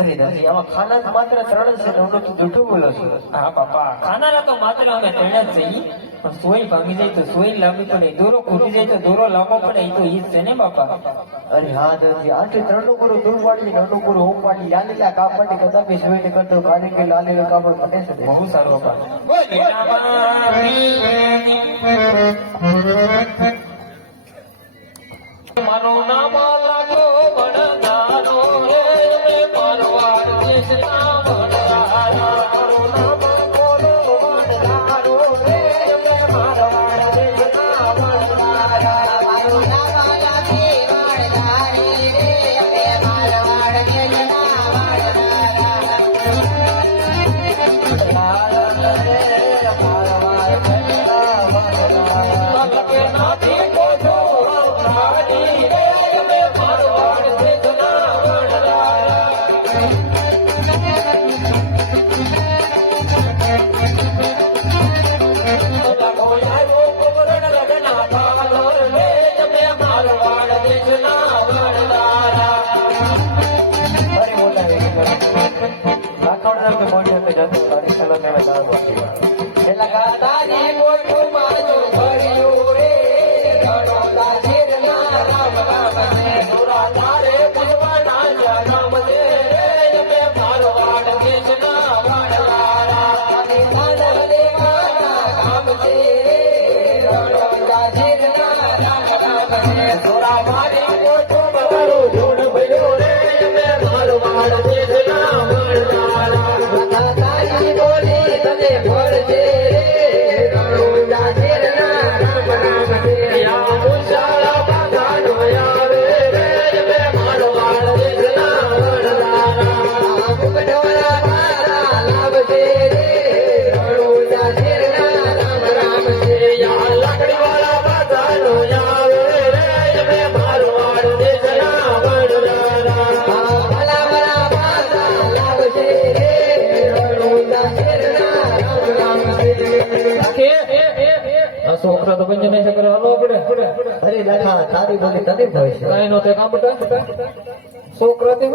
અરે દાદી આમાં ખાના માત્ર 3 છે ને તો જૂઠું બોલો છો. હા બાપા ખાનારા તો માત્ર અમે 3 જ છીએ પણ સોય ભાંગી જાય તો સોય લાંબી પડે દોરો ખૂટી જાય તો દોરો લાંબો પડે એ તો ઈ જ છે ને બાપા. અરે હા દાદી આટલી 3 નું પૂરું દૂર પાડી 3 પૂરું હોમ પાડી લાલીલા કામ પાડી કદાપી સોય કરતો કાઢી કે લાલીલો કામ પડે છે. બહુ સારું બાપા. મારું નામ લાગો વડદાનો રે મારવાડ દેશના વડદાના મારું નામ બોલો વડદાનો રે મારવાડ દેશના વડદાના મારું નામ લાગે વડદાની રે મારવાડ દેશના છોકરા તો બંને નહીં કરે હાલો આપણે. અરે દાદા તારી બોલી તને ભાઈ છે કાઈ નો તે કામ બટા છોકરા તે